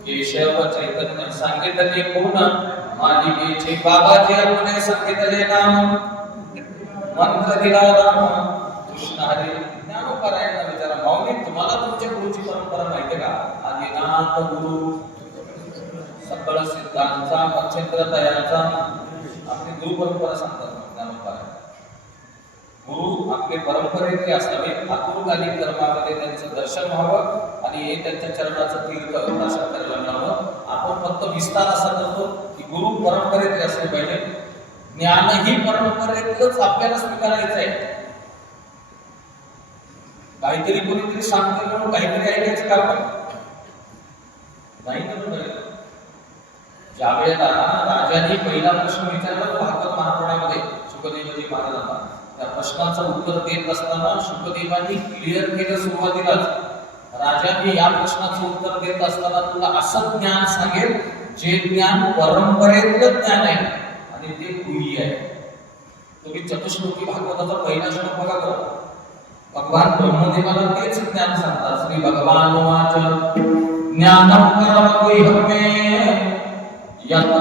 केशव चैतन्य सांगितले कोण मालिकेचे बाबाजी आपणे सांगितले नाम. मंत्र दिला राम. कृष्ण हरे ज्ञानोपरायण विचारा. माऊली तुम्हाला तुमच्या गुरुची परंपरा माहिती का? आदिनाथ गुरु. सकळ सिद्धांचा पंचेंद्र तयाचा आपली गुरु परंपरा सांगतात ज्ञानोपरायण. गुरु आपले परंपरेतले असावे आतुरकालीन कर्मामध्ये त्यांचं दर्शन व्हावं आणि हे त्यांच्या चरणाचं तीर्थ दर्शन करायला मिळावं. आपण फक्त विस्तार असा करतो की गुरु परंपरेतले असले पाहिजे. ज्ञानही परंपरेतलंच आपल्याला स्वीकारायचं आहे. काहीतरी कोणीतरी सांगते म्हणून काहीतरी ऐकायचं का नाही ज्या वेळेला राजाने पहिला प्रश्न विचारला तो भागवत महापुरामध्ये सुखदेवजी महाराजांना. त्या प्रश्नाचं उत्तर देत असताना शुकदेवांनी क्लिअर केलं सुरुवातीलाच. मी या प्रश्नाचं उत्तर देत असताना तुला असं ज्ञान सांगेल जे ज्ञान परंपरेतलं ज्ञान आहे आणि ते गुह्य आहे. तुम्ही चतुश्लोकी भागवताचा पहिला श्लोक बघा करा भगवान ब्रह्मदेवाला तेच ज्ञान सांगतात श्री भगवान वाच ज्ञानम परम गुह्यमे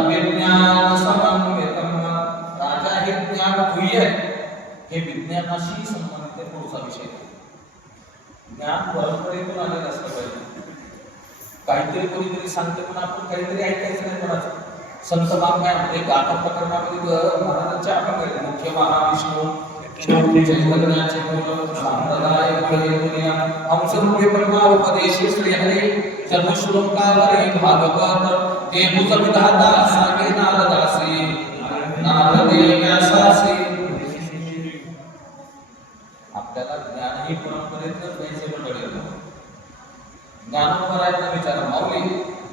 विज्ञान समन्वितम राजा हे ज्ञान गुह्य आहे. हे विज्ञानाशी संबंधित पुढचा विषय. ज्ञान परंपरेतून आलेलं असलं पाहिजे. काहीतरी कोणीतरी सांगते पण आपण काहीतरी ऐकायचं नाही कोणाचं. संत महात्म्यामध्ये गाथा प्रकरणामध्ये महाराजांच्या आपण पाहिजे मुख्य महाविष्णू चैतन्याचे मूल सांप्रदाय अंशरूपे परमावपदेशे श्री हरी भागवत ते विधाता सांगे नारदासी नारदे व्यासासी आपल्याला ज्ञान ही परंपरेतच द्यायचे मंडळी ज्ञानोपरायचा विचार माऊली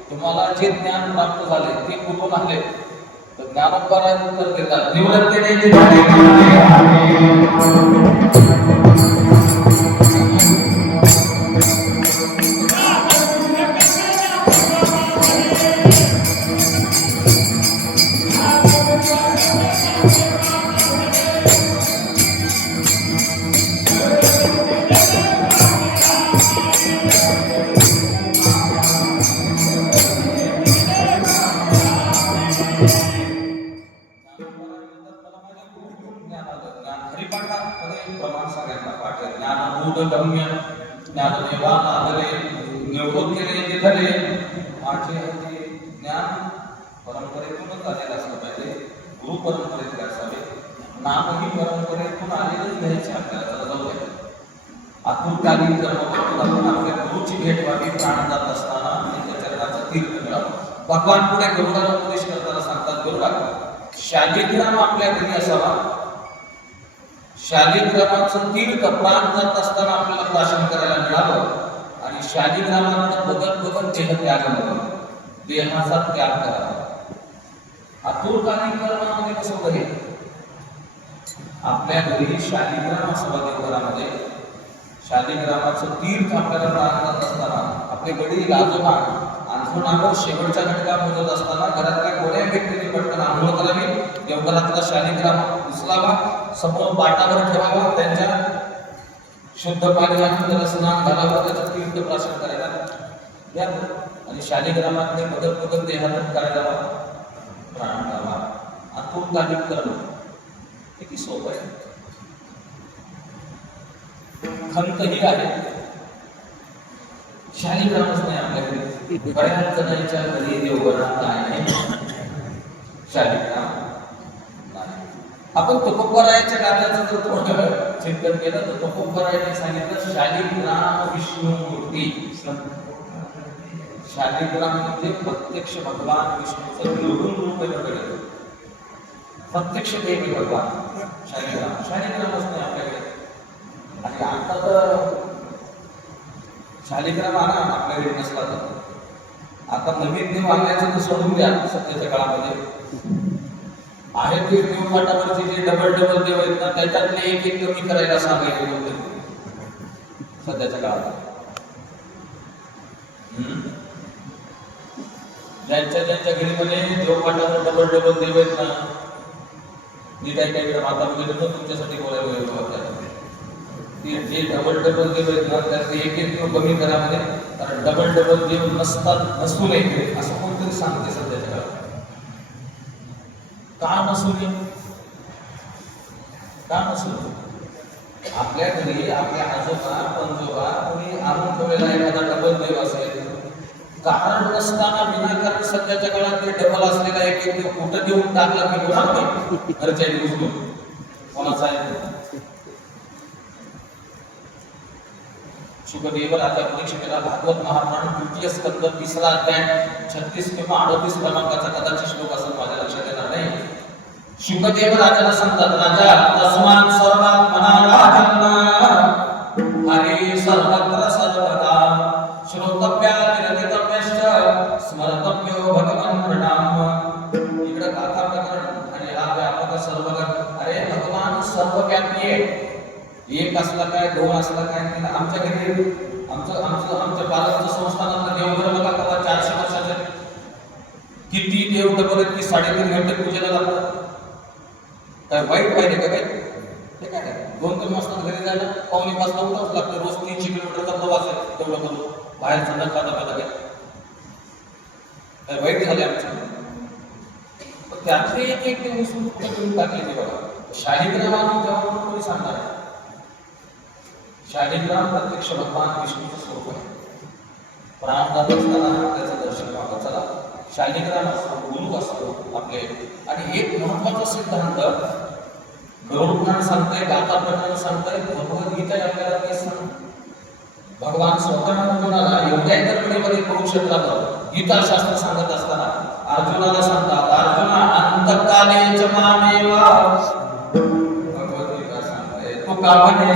तुम्हाला जे ज्ञान प्राप्त झाले ते कुठून आले? तर ज्ञानोपरायचं उत्तर देतात. निवृत्तीने निवृत्ती हरिपाठामध्ये प्रमाण सगळ्यांना पाठ ज्ञानभूत गम्य ज्ञानदेवा आदरे निवृत्त निधले माझे हे ज्ञान परंपरेतूनच आलेलं असलं पाहिजे गुरु परंपरेतले असावे नामही परंपरेतून आलेलंच घ्यायचे आपल्याला चला जाऊ द्या आतुरकालीन कर्म आपण आपल्या गुरुची भेट व्हावी प्राण जात असताना त्यांच्या चरणाचं तीर्थ मिळावं भगवान पुढे गरुडाला उपदेश करताना सांगतात गरुडा शालिग्राम आपल्या घरी असावा. शालिग्रामाचं तीर्थ प्राण जात असताना आपल्याला प्राशन करायला मिळालं. आणि शालिग्रामातनं बदल बदल देह त्याग देहाचा त्याग करावा आतुरकालीन कर्मामध्ये कसं होतं आपल्या घरी शालिग्राम असावा देवघरामध्ये शालिग्रामाचं तीर्थ आपल्याला प्रार्थनात असताना आपले गडी आजोबा अंथरुणावर शेवटच्या घटका मोजत असताना घरातल्या कोण्या व्यक्तीने पटकन आंघोळ करावी. देवघरातला शालिग्राम उचलावा समोर पाटावर ठेवावा त्यांच्या शुद्ध पाणी आणून त्याला स्नान घालावं त्याचं तीर्थ प्राशन करायला. द्या आणि शालिग्रामातले बदल बदल देहातून करायला प्राण द्यावा आतून तालीम करणं. किती सोपं आहे. खंत ही आहे. शालिग्रामच नाही आपल्याकडे बऱ्याच जणांच्या घरी देवघरात आहे. शालिग्राम आपण तुकोबरायाच्या कार्याचं जर थोडं चिंतन केलं तर तुकोबरायाने सांगितलं शालिग्राम विष्णू मूर्ती. शालिग्राम म्हणजे प्रत्यक्ष भगवान विष्णूचं निवडून रूप आहे प्रत्यक्ष देवी भगवान शालिग्राम. शालिग्रामच नाही आपल्याकडे. आणि आता तर शालिग्राम आणा आपल्याकडे नसला तर आता नवीन देव आणण्याचं तर सोडून द्या सध्याच्या काळामध्ये. आहे ते देव पाटावरचे जे डबल डबल देव आहेत ना, त्याच्यातले एक एक कमी करायला सांगायचे बोलते सध्याच्या काळात. हम्म. ज्यांच्या ज्यांच्या घडीमध्ये देव पाटावर डबल डबल देव आहेत ना, मी काही काही माता वगैरे तर तुमच्यासाठी बोलायला गेलो होता जे डबल डबल देव आहेत ना, त्यातले एक एक देव कमी करा घरामध्ये कारण डबल डबल देव नसतात, नसू नये असं कोणतरी सांगते सध्याच्या काळात. का सूर्य नये का नसू आपल्या घरी आपल्या आजोबा पंजोबा कोणी आणून ठेवलेला एखादा डबल देव असेल कारण नसताना विनाकारण सध्याच्या काळात ते डबल असलेला एक एक कुठं देऊन टाकला की होणार घरच्या दिवस कोणाचा आहे शुभदेव राजा परीक्षेला भागवत महापुराण द्वितीय स्कंद तिसरा अध्याय छत्तीस किंवा अडतीस क्रमांकाचा कदाचित श्लोक असेल. शिवदेव राजाला सांगतात राजा तस्मात सर्वात मना राजन्ना हरे सर्वत्र सर्वदा। श्रोतव्या तिरतितव्यश्च स्मरतव्यो भगवान प्रणाम। इकडे काका प्रकरण आणि हा व्यापक सर्व अरे भगवान सर्वव्यापी आहे एक असला काय दोन असला काय आमच्या घरी आमचं आमचं आमच्या बालाचं संस्थानातलं देवघर बघा कवा चारशे वर्षाचं. किती देव डबल की साडेतीन घंटे पूजेला लागतात. काय वाईट पाहिजे का काय? ठीक काय दोन तीन वाजता घरी जायला पावणे पाच ला उठावंच लागतं. रोज तीनशे किलोमीटरचा प्रवास आहे तेवढं करू बाहेर थंड खाता खाता काय? काय वाईट झाले आमचं. पण त्यातले एक एक ते उचलून करून टाकले ते बघा. शालिग्रामाने जेव्हा कोणी सांगणार आहे शालिग्राम प्रत्यक्ष भगवान विष्णूचं स्वरूप आहे. प्राणदात असताना त्याचं दर्शन व्हावं चला. शालिग्राम असतो गुरु असतो आपले. आणि एक महत्त्वाचा सिद्धांत गरुड सांगतंय गाथा प्रकरण सांगतंय भगवद्गीता आपल्याला ते सांग भगवान स्वतः अर्जुनाला एवढ्या गडबडीमध्ये कुरुक्षेत्रावर गीता शास्त्र सांगत असताना अर्जुनाला सांगतात अर्जुना अंतकाले च भगवद्गीता सांगते तो का म्हणे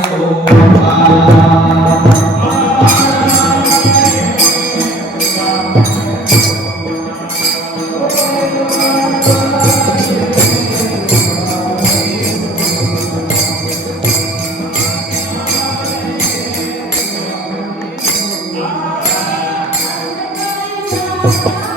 です。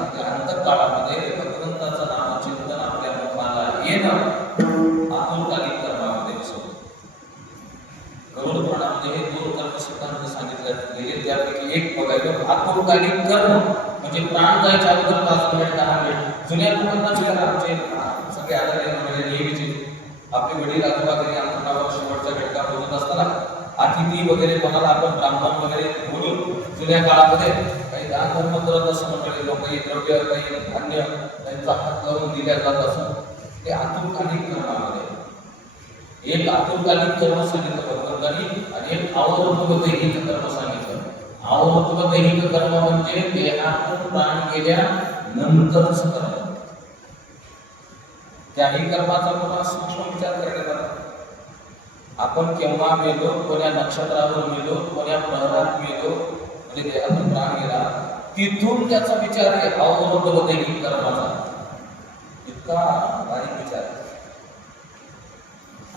पुराण तेच अंतकाळामध्ये भगवंताचं नामचिंतन आपल्या मनाला येणं आतुरकालिक कर्मामध्ये बसवतो गरुड पुराणामध्ये हे दोन कर्म सिद्धांत सांगितले गेले. त्यापैकी एक बघायचं आतुरकालिक कर्म म्हणजे प्राण जायच्या अगोदर पाच मिनिट दहा मिनिट. जुन्या लोकांना विचारा आमचे सगळे आधार म्हणजे नेहमीचे. आपले वडील आजोबा घरी अंतरावर शेवटचा घटका बोलत असताना अतिथी वगैरे कोणाला आपण ब्राह्मण वगैरे बोलून जुन्या काळामध्ये काही दान धर्म करत असं मंडळी लोक काही द्रव्य काही धान्य त्यांचा हात करून दिल्या जात असून ते आतुरकालीन कर्मामध्ये. एक आतुरकालीन कर्म सांगितलं भगवंतांनी आणि एक आवृत्तदैहिक कर्म सांगितलं. आवृत्तदैहिक कर्म म्हणजे देहातून प्राण गेल्या नंतरच कर्म. त्याही कर्माचा पुन्हा सूक्ष्म विचार करण्यात आला. आपण केव्हा मेलो कोण्या नक्षत्रावर मेलो कोण्या प्रहरात मेलो म्हणजे देहातून प्राण गेला तिथून त्याचा विचार आहे अवरोधदैहिक कर्माचा इतका बारीक विचार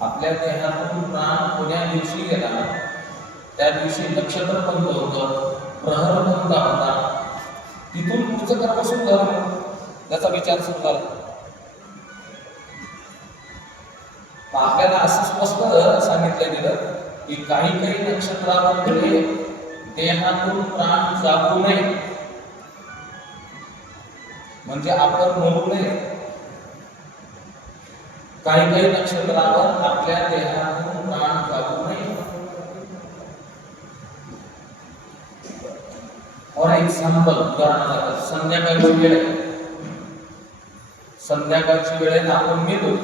आपल्या देहातून प्राण कोण्या दिवशी गेला त्या दिवशी नक्षत्र कोणतं होतं प्रहर कोणता होता. तिथून पुढचं कर्म सुंदर त्याचा विचार सुंदर आपल्याला असं स्पष्ट सांगितलं गेलं की काही काही नक्षत्रामध्ये देहातून प्राण जागू नये. म्हणजे आपण म्हणू नये. काही काही नक्षत्रावर आपल्या देहातून प्राण जागू नये. और एक्झाम्पल उदाहरणार्थ संध्याकाळची वेळ. संध्याकाळची वेळेला आपण मेलो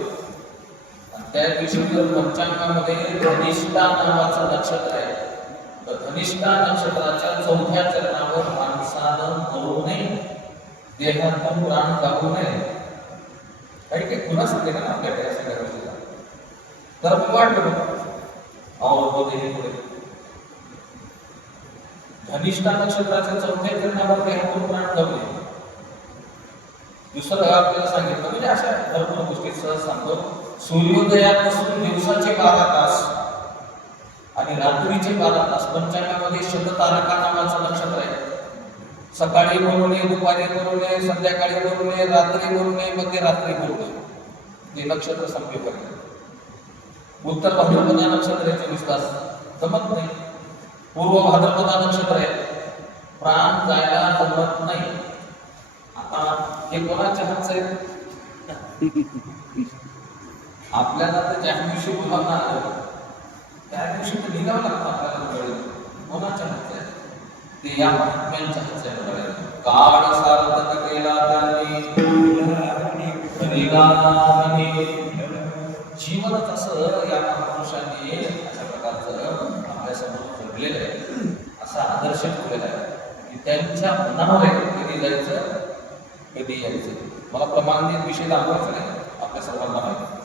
त्या दिवशी जर पंचांगामध्ये धनिष्ठा नावाचं नक्षत्र आहे. तर नक्षत्राच्या चौथ्या चरणावर माणसानं मरू नये. देहात पण प्राण जाऊ नये. काही काही खुला सांगते ना आपल्याकडे या सगळ्या तर मग वाटलं अवलंबून हे पुढे. धनिष्ठा नक्षत्राच्या चौथ्या चरणावर देहातून प्राण जाऊ नये. दुसरं आपल्याला सांगितलं म्हणजे अशा भरपूर गोष्टी सहज सांगतो. सूर्योदयापासून दिवसाचे बारा तास आणि रात्रीचे बारा तास पंचांगामध्ये शततारका नावाचं नक्षत्र आहे सकाळी बोलू नये दुपारी बोलू नये संध्याकाळी बोलू नये रात्री बोलू नये मध्यरात्री बोलू नये. ते नक्षत्र संपेपर्यंत उत्तर भाद्रपदा नक्षत्र आहे चोवीस तास जमत नाही. पूर्व भाद्रपदा नक्षत्र आहे. प्राण जायला जमत नाही. आता हे कोणाच्या हातचं आहे आपल्याला तर ज्या दिवशी बोलावणार त्या दिवशी तर निघावं लागतं आपल्याला कळेल कोणाच्या हातचे ते या महात्म्यांच्या हातचे आहे कळेल काळ सार्थक केला त्यांनी परिणामी जीवनच असं या महापुरुषांनी अशा प्रकारचं आपल्यासमोर ठेवलेलं आहे. असा आदर्श ठेवलेला आहे. की त्यांच्या मनावर कधी जायचं कधी यायचं. मला प्रमाणित विषय दाखवायचा नाही. आपल्या सर्वांना माहिती.